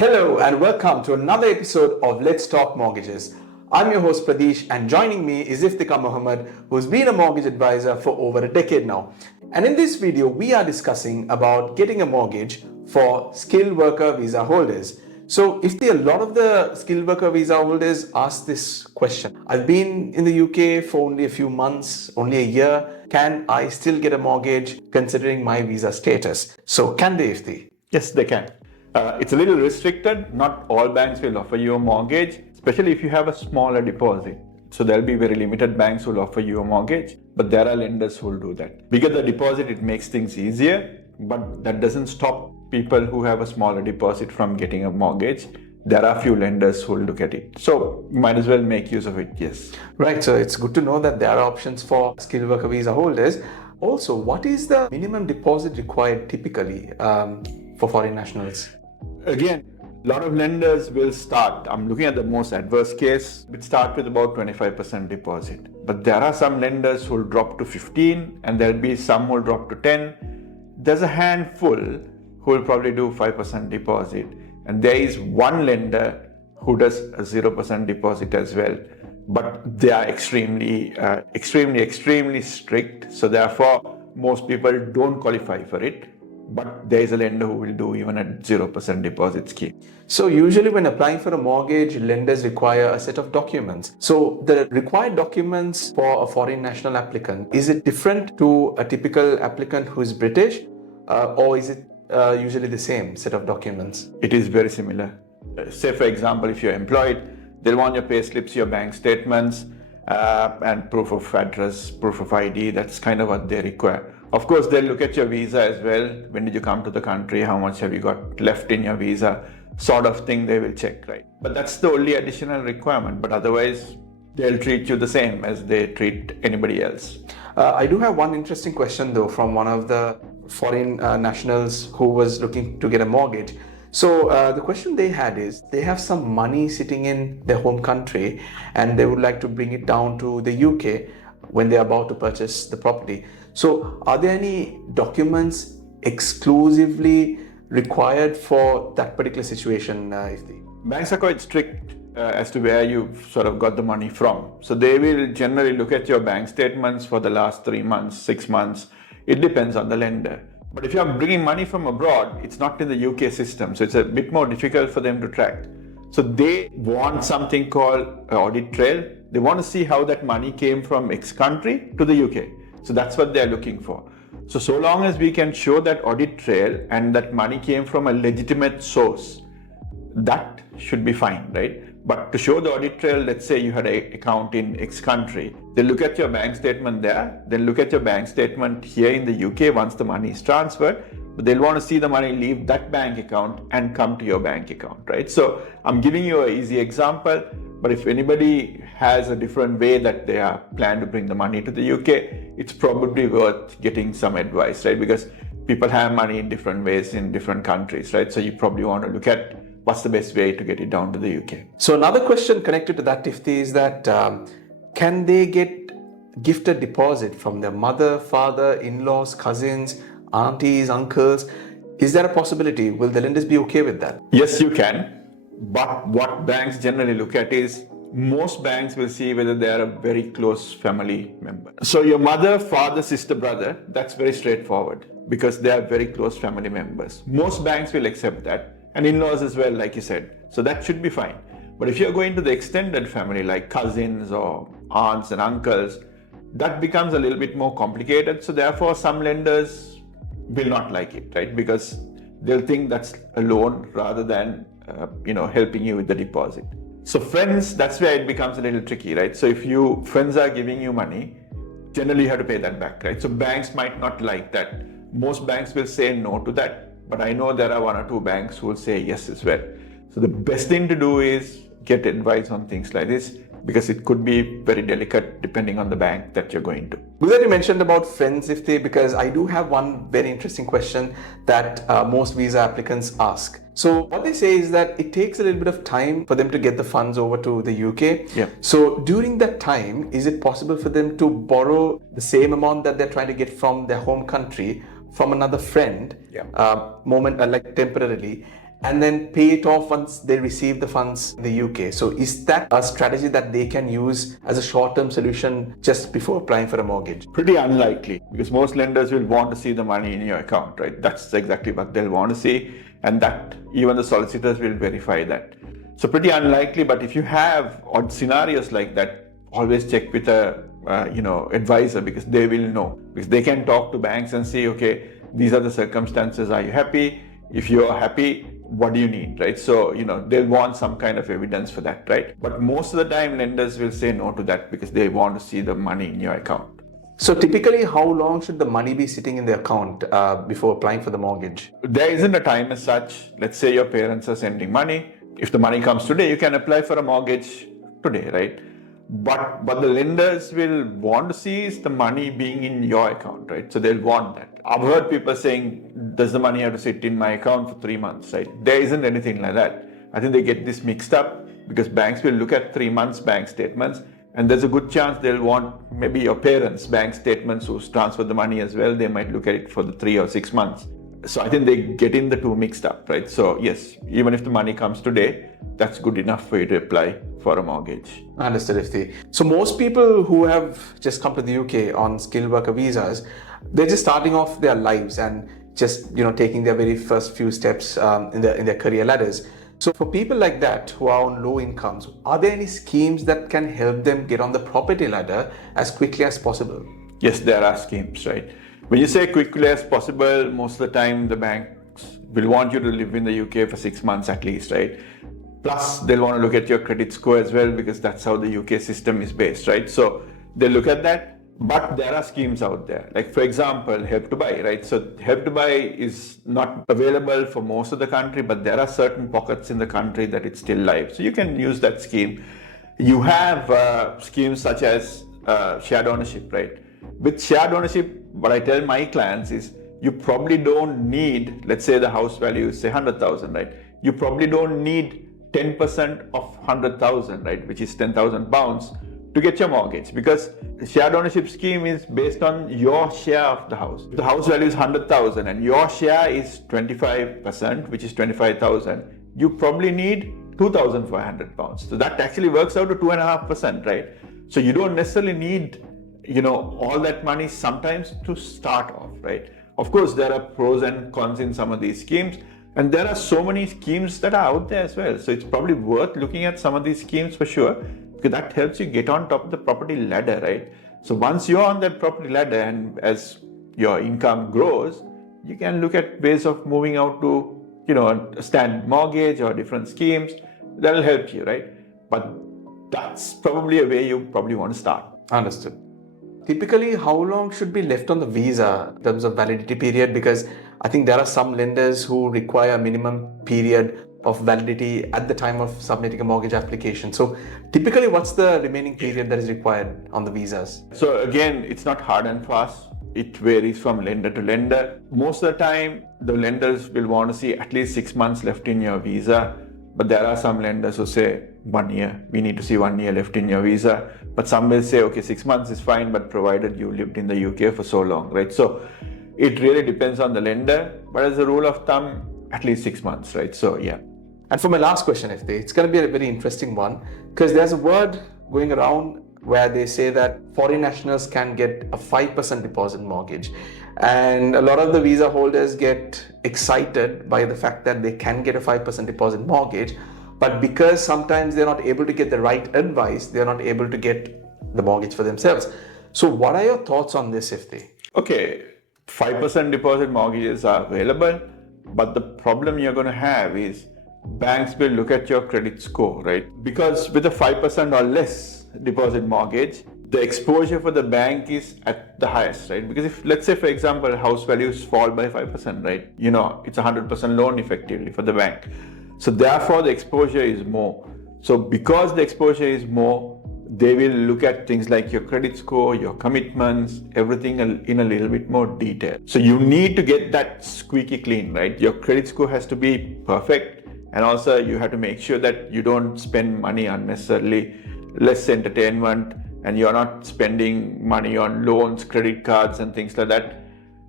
Hello and welcome to another episode of Let's Talk Mortgages. I'm your host Pradesh, and joining me is Iftikhar Mohammed, who's been a mortgage advisor for over a decade now. And in this video, we are discussing about getting a mortgage for skilled worker visa holders. So a lot of the skilled worker visa holders ask this question. I've been in the UK for only a few months, only a year. Can I still get a mortgage considering my visa status? So can they, Ifti? Yes, they can. It's a little restricted. Not all banks will offer you a mortgage, especially if you have a smaller deposit. So there'll be very limited banks who will offer you a mortgage, but there are lenders who will do that. Bigger the deposit, it makes things easier, but that doesn't stop people who have a smaller deposit from getting a mortgage. There are a few lenders who will look at it. So you might as well make use of it, yes. Right, so it's good to know that there are options for skilled worker visa holders. Also, what is the minimum deposit required typically for foreign nationals? Again, a lot of lenders will start, I'm looking at the most adverse case, would start with about 25% deposit. But there are some lenders who will drop to 15 and there'll be some who will drop to 10. There's a handful who will probably do 5% deposit. And there is one lender who does a 0% deposit as well. But they are extremely strict. So therefore, most people don't qualify for it. But there is a lender who will do even a 0% deposit scheme. So usually when applying for a mortgage, lenders require a set of documents. So the required documents for a foreign national applicant, is it different to a typical applicant who is British? Or is it usually the same set of documents? It is very similar. Say for example, if you're employed, they'll want your pay slips, your bank statements, and proof of address, proof of ID. That's kind of what they require. Of course, they'll look at your visa as well. When did you come to the country? How much have you got left in your visa? Sort of thing they will check, right? But that's the only additional requirement. But otherwise, they'll treat you the same as they treat anybody else. I do have one interesting question though from one of the foreign nationals who was looking to get a mortgage. So the question they had is, they have some money sitting in their home country and they would like to bring it down to the UK when they're about to purchase the property. So are there any documents exclusively required for that particular situation, Ifti? Banks are quite strict as to where you've sort of got the money from. So they will generally look at your bank statements for the last 3 months, 6 months. It depends on the lender. But if you're bringing money from abroad, it's not in the UK system. So it's a bit more difficult for them to track. So they want something called an audit trail. They want to see how that money came from X country to the UK. So that's what they're looking for. So long as we can show that audit trail and that money came from a legitimate source, that should be fine, right? But to show the audit trail, let's say you had an account in X country, they look at your bank statement there, then look at your bank statement here in the UK once the money is transferred, but they'll want to see the money leave that bank account and come to your bank account, right? So I'm giving you an easy example, but if anybody has a different way that they are plan to bring the money to the UK, it's probably worth getting some advice, right? Because people have money in different ways in different countries, right? So you probably want to look at what's the best way to get it down to the UK. So another question connected to that, Ifti, is that can they get gifted deposit from their mother, father, in-laws, cousins, aunties, uncles? Is there a possibility? Will the lenders be okay with that? Yes, you can. But what banks generally look at is, most banks will see whether they are a very close family member. So your mother, father, sister, brother, that's very straightforward because they are very close family members. Most banks will accept that. And in-laws as well, like you said. So that should be fine. But if you're going to the extended family, like cousins or aunts and uncles, that becomes a little bit more complicated. So therefore, some lenders will not like it, right? Because they'll think that's a loan rather than helping you with the deposit. So friends, that's where it becomes a little tricky, right? So if friends are giving you money, generally you have to pay that back, right? So banks might not like that. Most banks will say no to that. But I know there are 1 or 2 banks who will say yes as well. So the best thing to do is get advice on things like this because it could be very delicate depending on the bank that you're going to. Good that you mentioned about friends, Ifti, because I do have one very interesting question that most visa applicants ask. So what they say is that it takes a little bit of time for them to get the funds over to the UK. Yeah. So during that time, is it possible for them to borrow the same amount that they're trying to get from their home country from another friend, like temporarily, and then pay it off once they receive the funds in the UK. So is that a strategy that they can use as a short-term solution just before applying for a mortgage? Pretty unlikely, because most lenders will want to see the money in your account, right? That's exactly what they'll want to see, and that even the solicitors will verify that. So pretty unlikely, but if you have odd scenarios like that, always check with a advisor, because they will know, because they can talk to banks and say, okay, these are the circumstances, are you happy? If you're happy, what do you need, right? So, they'll want some kind of evidence for that, right? But most of the time, lenders will say no to that because they want to see the money in your account. So typically, how long should the money be sitting in the account before applying for the mortgage? There isn't a time as such. Let's say your parents are sending money. If the money comes today, you can apply for a mortgage today, right? But the lenders will want to see is the money being in your account, right? So they'll want that. I've heard people saying, does the money have to sit in my account for 3 months, right? There isn't anything like that. I think they get this mixed up because banks will look at 3 months bank statements, and there's a good chance they'll want maybe your parents' bank statements who's transferred the money as well. They might look at it for the 3 or 6 months. So I think they get in the two mixed up, right? So yes, even if the money comes today, that's good enough for you to apply for a mortgage. Understood, Ifti. So most people who have just come to the UK on skilled worker visas, they're just starting off their lives and just taking their very first few steps in their career ladders. So for people like that who are on low incomes, are there any schemes that can help them get on the property ladder as quickly as possible? Yes, there are schemes, right? When you say quickly as possible, most of the time the banks will want you to live in the UK for 6 months at least, right? Plus, they'll want to look at your credit score as well, because that's how the UK system is based, right? So they look at that, but there are schemes out there. Like, for example, Help to Buy, right? So Help to Buy is not available for most of the country, but there are certain pockets in the country that it's still live. So you can use that scheme. You have schemes such as shared ownership, right? With shared ownership, what I tell my clients is, you probably don't need, let's say the house value is say 100,000, right? You probably don't need 10% of 100,000, right? Which is 10,000 pounds to get your mortgage, because the shared ownership scheme is based on your share of the house. If the house value is 100,000 and your share is 25%, which is 25,000, you probably need 2,500 pounds. So that actually works out to 2.5%, right? So you don't necessarily need all that money sometimes to start off, right? Of course, there are pros and cons in some of these schemes, and there are so many schemes that are out there as well. So it's probably worth looking at some of these schemes for sure, because that helps you get on top of the property ladder, right? So once you're on that property ladder, and as your income grows, you can look at ways of moving out to, a standard mortgage or different schemes. That'll help you, right? But that's probably a way you probably want to start. Understood. Typically, how long should be left on the visa in terms of validity period? Because I think there are some lenders who require a minimum period of validity at the time of submitting a mortgage application. So typically, what's the remaining period that is required on the visas? So again, it's not hard and fast. It varies from lender to lender. Most of the time, the lenders will want to see at least 6 months left in your visa. But there are some lenders who say 1 year. We need to see 1 year left in your visa. But some will say, okay, 6 months is fine, but provided you lived in the UK for so long, right? So it really depends on the lender. But as a rule of thumb, at least 6 months, right? So yeah. And for my last question, Ifti, it's going to be a very interesting one, because there's a word going around where they say that foreign nationals can get a 5% deposit mortgage. And a lot of the visa holders get excited by the fact that they can get a 5% deposit mortgage, but because sometimes they're not able to get the right advice, they're not able to get the mortgage for themselves. So what are your thoughts on this, Ifti? Okay, 5% deposit mortgages are available, but the problem you're going to have is banks will look at your credit score, right? Because with a 5% or less deposit mortgage, the exposure for the bank is at the highest, right? Because if, let's say, for example, house values fall by 5%, right? It's a 100% loan effectively for the bank. So therefore, the exposure is more. So because the exposure is more, they will look at things like your credit score, your commitments, everything in a little bit more detail. So you need to get that squeaky clean, right? Your credit score has to be perfect. And also you have to make sure that you don't spend money unnecessarily, less entertainment, and you're not spending money on loans, credit cards and things like that.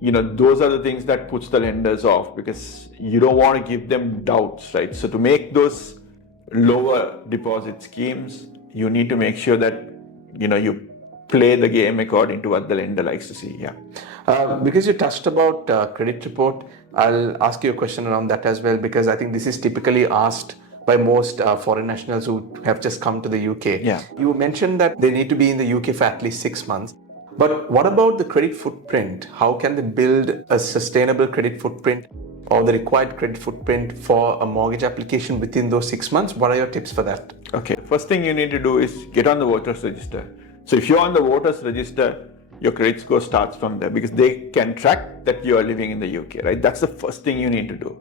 those are the things that puts the lenders off, because you don't want to give them doubts, right? So to make those lower deposit schemes, you need to make sure that you play the game according to what the lender likes to see. Because you touched about credit report, I'll ask you a question around that as well, because I think this is typically asked by most foreign nationals who have just come to the UK. You mentioned that they need to be in the UK for at least 6 months. But what about the credit footprint? How can they build a sustainable credit footprint or the required credit footprint for a mortgage application within those 6 months? What are your tips for that? Okay, first thing you need to do is get on the voters register. So if you're on the voters register, your credit score starts from there, because they can track that you are living in the UK, right? That's the first thing you need to do.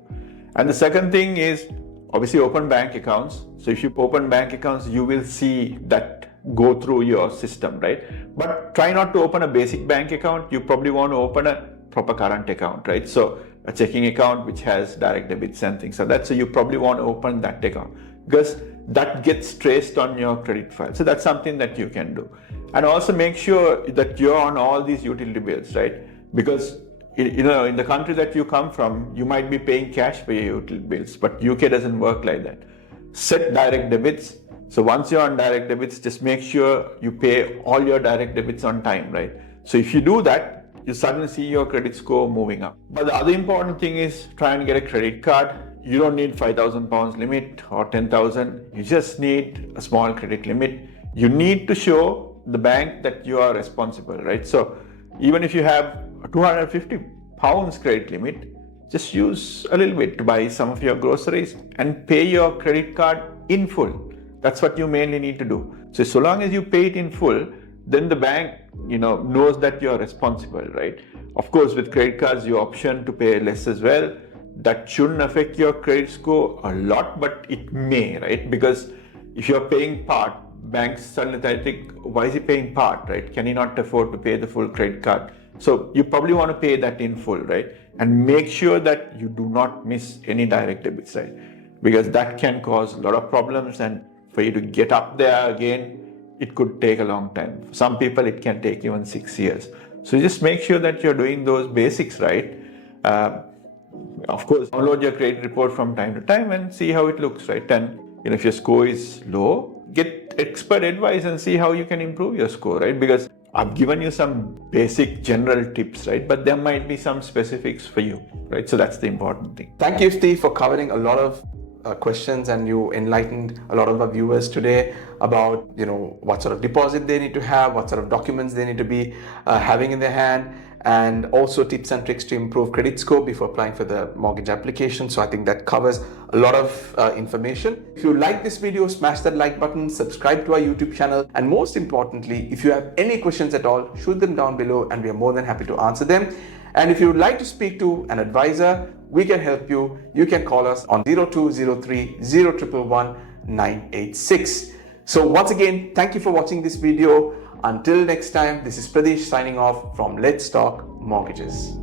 And the second thing is obviously open bank accounts. So if you open bank accounts, you will see that go through your system, right? But try not to open a basic bank account. You probably want to open a proper current account, right? So a checking account which has direct debits and things like that. So you probably want to open that account, because that gets traced on your credit file. So that's something that you can do. And also make sure that you're on all these utility bills, right? Because in the country that you come from, you might be paying cash for your utility bills, but UK doesn't work like that. Set direct debits. So once you're on direct debits, just make sure you pay all your direct debits on time, right? So if you do that, you suddenly see your credit score moving up. But the other important thing is try and get a credit card. You don't need £5,000 limit or 10,000. You just need a small credit limit. You need to show the bank that you are responsible, right? So even if you have a £250 credit limit, just use a little bit to buy some of your groceries and pay your credit card in full. That's what you mainly need to do. So long as you pay it in full, then the bank, knows that you're responsible, right? Of course, with credit cards, you option to pay less as well. That shouldn't affect your credit score a lot, but it may, right? Because if you're paying part, banks suddenly think, why is he paying part, right? Can he not afford to pay the full credit card? So you probably want to pay that in full, right? And make sure that you do not miss any direct debits, right? Because that can cause a lot of problems, and for you to get up there again, it could take a long time. For some people, it can take even 6 years. So just make sure that you're doing those basics right. Of course, download your credit report from time to time and see how it looks, right? And if your score is low, get expert advice and see how you can improve your score, right? Because I've given you some basic general tips, right? But there might be some specifics for you, right? So that's the important thing. Thank you, Steve, for covering a lot of questions, and you enlightened a lot of our viewers today about what sort of deposit they need to have, what sort of documents they need to be having in their hand, and also tips and tricks to improve credit score before applying for the mortgage application. So I think that covers a lot of information. If you like this video, smash that like button, subscribe to our YouTube channel, and most importantly, if you have any questions at all, shoot them down below and we are more than happy to answer them. And if you would like to speak to an advisor, we can help you. You can call us on 0203 0111 986. So once again, thank you for watching this video. Until next time, this is Pradesh signing off from Let's Talk Mortgages.